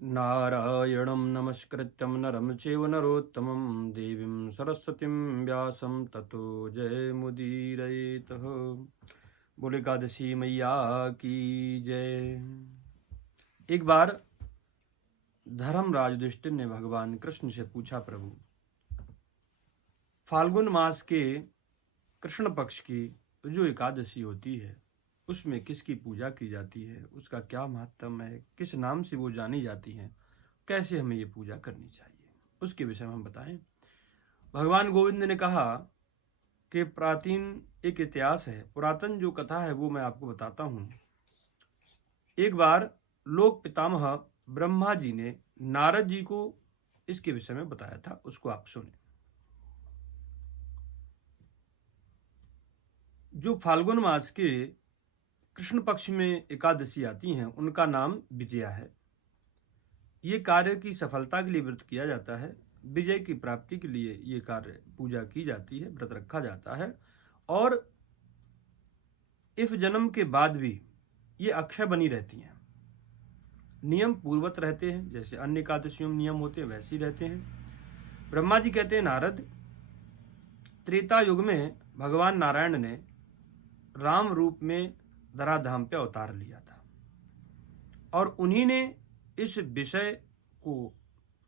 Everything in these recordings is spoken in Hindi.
नारायणं नमस्कृत्यं नरं चैव नरोत्तमं देवीं सरस्वतीं व्यासं ततो जयमुदीरयेतः। बोले एकादशी मैया की जय। एक बार धर्मराज युधिष्ठिर ने भगवान कृष्ण से पूछा, प्रभु, फाल्गुन मास के कृष्ण पक्ष की जो एकादशी होती है उसमें किसकी पूजा की जाती है, उसका क्या महत्व है, किस नाम से वो जानी जाती है, कैसे हमें ये पूजा करनी चाहिए, उसके विषय में हम बताएं। भगवान गोविंद ने कहा कि प्राचीन एक इतिहास है, पुरातन जो कथा है वो मैं आपको बताता हूँ। एक बार लोक पितामह ब्रह्मा जी ने नारद जी को इसके विषय में बताया था, उसको आप सुने। जो फाल्गुन मास के कृष्ण पक्ष में एकादशी आती हैं उनका नाम विजया है। ये कार्य की सफलता के लिए व्रत किया जाता है, विजय की प्राप्ति के लिए ये कार्य पूजा की जाती है, व्रत रखा जाता है। और इस जन्म के बाद भी ये अक्षय बनी रहती हैं, नियम पूर्वत रहते हैं। जैसे अन्य एकादशियों में नियम होते हैं वैसे ही रहते हैं। ब्रह्मा जी कहते हैं, नारद, त्रेता युग में भगवान नारायण ने राम रूप में धराधाम पे अवतार लिया था और उन्हीं ने इस विषय को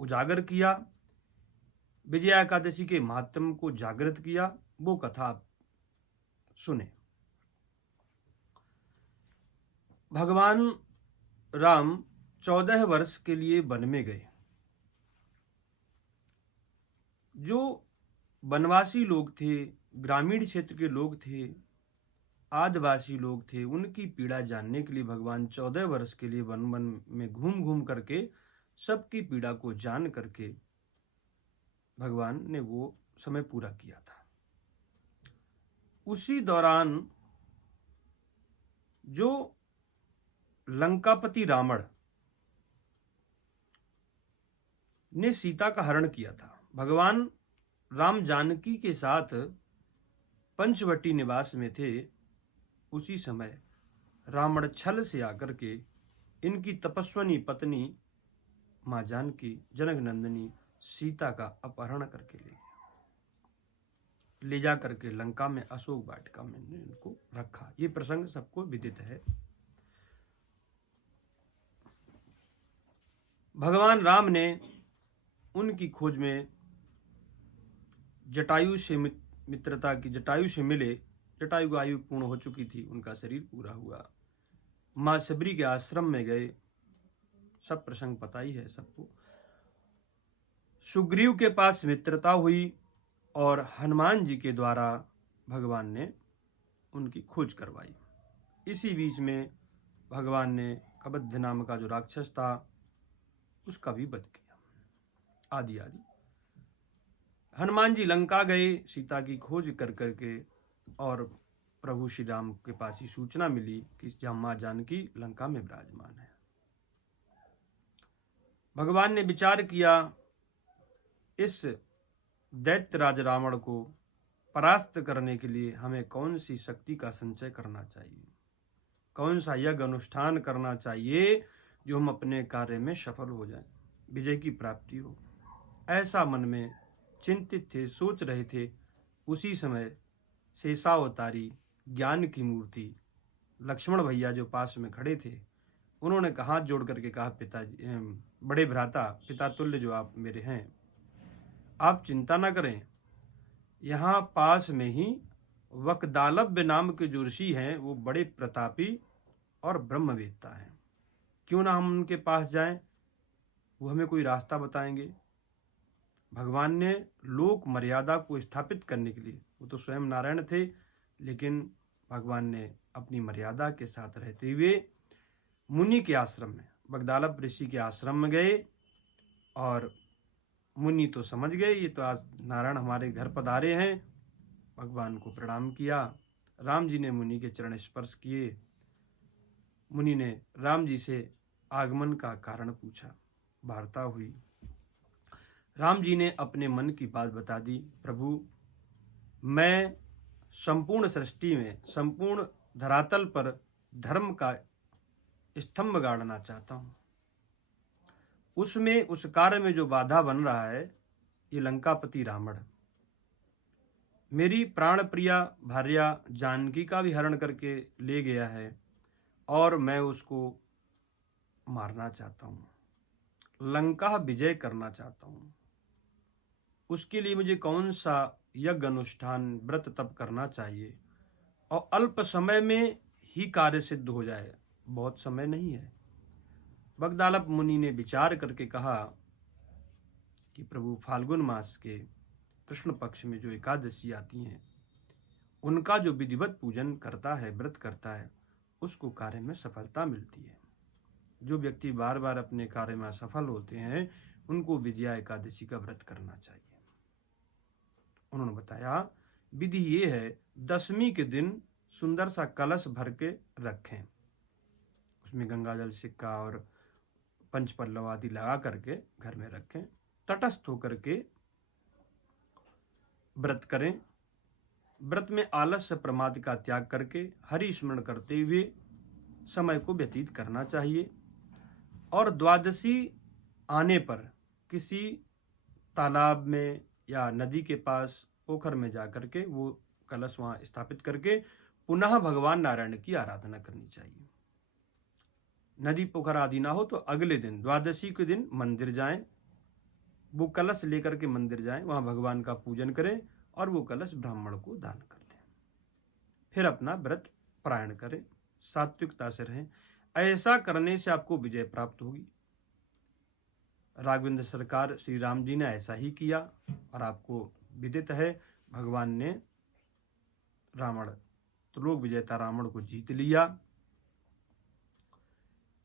उजागर किया, विजया एकादशी के महात्म को जागृत किया। वो कथा आप सुने। भगवान राम 14 वर्ष के लिए वन में गए। जो वनवासी लोग थे, ग्रामीण क्षेत्र के लोग थे, आदिवासी लोग थे, उनकी पीड़ा जानने के लिए भगवान 14 वर्ष के लिए वन वन में घूम घूम करके सबकी पीड़ा को जान करके भगवान ने वो समय पूरा किया था। उसी दौरान जो लंकापति रावण ने सीता का हरण किया था, भगवान राम जानकी के साथ पंचवटी निवास में थे। उसी समय रावण छल से आकर के इनकी तपस्विनी पत्नी मां जानकी, जनक नंदिनी सीता का अपहरण करके ले जा करके लंका में अशोक वाटिका में इनको रखा। ये प्रसंग सबको विदित है। भगवान राम ने उनकी खोज में जटायु से मित्रता की, जटायु से मिले। जटायु की आयु पूर्ण हो चुकी थी, उनका शरीर पूरा हुआ। मां सबरी के आश्रम में गए, सब प्रसंग पता ही है सबको। सुग्रीव के पास मित्रता हुई और हनुमान जी के द्वारा भगवान ने उनकी खोज करवाई। इसी बीच में भगवान ने कबद्ध नाम का जो राक्षस था उसका भी वध किया। आदि आदि हनुमान जी लंका गए सीता की खोज कर करके, और प्रभु श्री राम के पास ही सूचना मिली कि जहां मां जानकी लंका में विराजमान है। भगवान ने विचार किया, इस दैत्य राज रावण को परास्त करने के लिए हमें कौन सी शक्ति का संचय करना चाहिए, कौन सा यज्ञ अनुष्ठान करना चाहिए जो हम अपने कार्य में सफल हो जाएं, विजय की प्राप्ति हो। ऐसा मन में चिंतित थे, सोच रहे थे। उसी समय शेषावतारी ज्ञान की मूर्ति लक्ष्मण भैया जो पास में खड़े थे, उन्होंने हाथ जोड़ करके कहा, पिताजी, बड़े भ्राता, पिता तुल्य जो आप मेरे हैं, आप चिंता ना करें। यहाँ पास में ही वकदालव्य नाम के जो ऋषि हैं वो बड़े प्रतापी और ब्रह्मवेत्ता हैं, क्यों ना हम उनके पास जाएं, वो हमें कोई रास्ता बताएंगे। भगवान ने लोक मर्यादा को स्थापित करने के लिए, वो तो स्वयं नारायण थे, लेकिन भगवान ने अपनी मर्यादा के साथ रहते हुए मुनि के आश्रम में, वकदालव ऋषि के आश्रम में गए। और मुनि तो समझ गए ये तो आज नारायण हमारे घर पधारे हैं, भगवान को प्रणाम किया। राम जी ने मुनि के चरण स्पर्श किए। मुनि ने राम जी से आगमन का कारण पूछा, वार्ता हुई। राम जी ने अपने मन की बात बता दी, प्रभु, मैं संपूर्ण सृष्टि में, संपूर्ण धरातल पर धर्म का स्तंभ गाड़ना चाहता हूं। उसमें उस कार्य में जो बाधा बन रहा है ये लंकापति रावण मेरी प्राण प्रिया भार्या जानकी का भी हरण करके ले गया है और मैं उसको मारना चाहता हूँ, लंका विजय करना चाहता हूँ। उसके लिए मुझे कौन सा यज्ञ अनुष्ठान व्रत तप करना चाहिए और अल्प समय में ही कार्य सिद्ध हो जाए, बहुत समय नहीं है। बगदालप मुनि ने विचार करके कहा कि प्रभु फाल्गुन मास के कृष्ण पक्ष में जो एकादशी आती हैं उनका जो विधिवत पूजन करता है, व्रत करता है, उसको कार्य में सफलता मिलती है। जो व्यक्ति बार बार अपने कार्य में असफल होते हैं उनको विजया एकादशी का व्रत करना चाहिए। उन्होंने बताया विधि ये है, दशमी के दिन सुंदर सा कलश भर के रखें, उसमें गंगा जल सिक्का और पंचपल्लव आदि लगा करके घर में रखें, तटस्थ होकर के व्रत करें। व्रत में आलस्य प्रमाद का त्याग करके हरि स्मरण करते हुए समय को व्यतीत करना चाहिए और द्वादशी आने पर किसी तालाब में या नदी के पास पोखर में जाकर के वो कलश वहां स्थापित करके पुनः भगवान नारायण की आराधना करनी चाहिए। नदी पोखर आदि ना हो तो अगले दिन द्वादशी के दिन मंदिर जाएं, वो कलश लेकर के मंदिर जाएं, वहां भगवान का पूजन करें और वो कलश ब्राह्मण को दान कर दें। फिर अपना व्रत पारायण करें, सात्विकता से रहें। ऐसा करने से आपको विजय प्राप्त होगी। राघवेंद्र सरकार श्री राम जी ने ऐसा ही किया और आपको विदित है भगवान ने रावण त्रिलोक विजेता रावण को जीत लिया।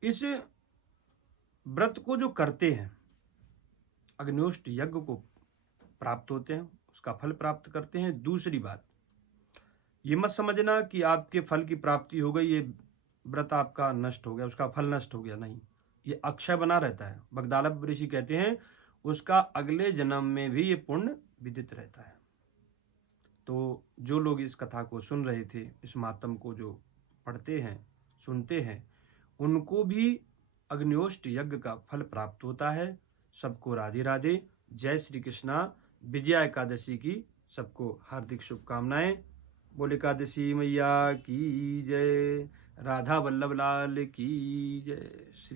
इस व्रत को जो करते हैं अग्निहोत्र यज्ञ को प्राप्त होते हैं, उसका फल प्राप्त करते हैं। दूसरी बात ये मत समझना कि आपके फल की प्राप्ति हो गई, ये व्रत आपका नष्ट हो गया, उसका फल नष्ट हो गया, नहीं, ये अक्षय बना रहता है। बगदालप ऋषि कहते हैं उसका अगले जन्म में भी ये पुण्य विदित रहता है। तो जो लोग इस कथा को सुन रहे थे, इस मातम को जो पढ़ते हैं सुनते हैं, उनको भी अग्निहोत्र यज्ञ का फल प्राप्त होता है। सबको राधे राधे, जय श्री कृष्णा। विजया एकादशी की सबको हार्दिक शुभकामनाएं। बोल एकादशी मैया की जय, राधा वल्लभ लाल की जय। श्री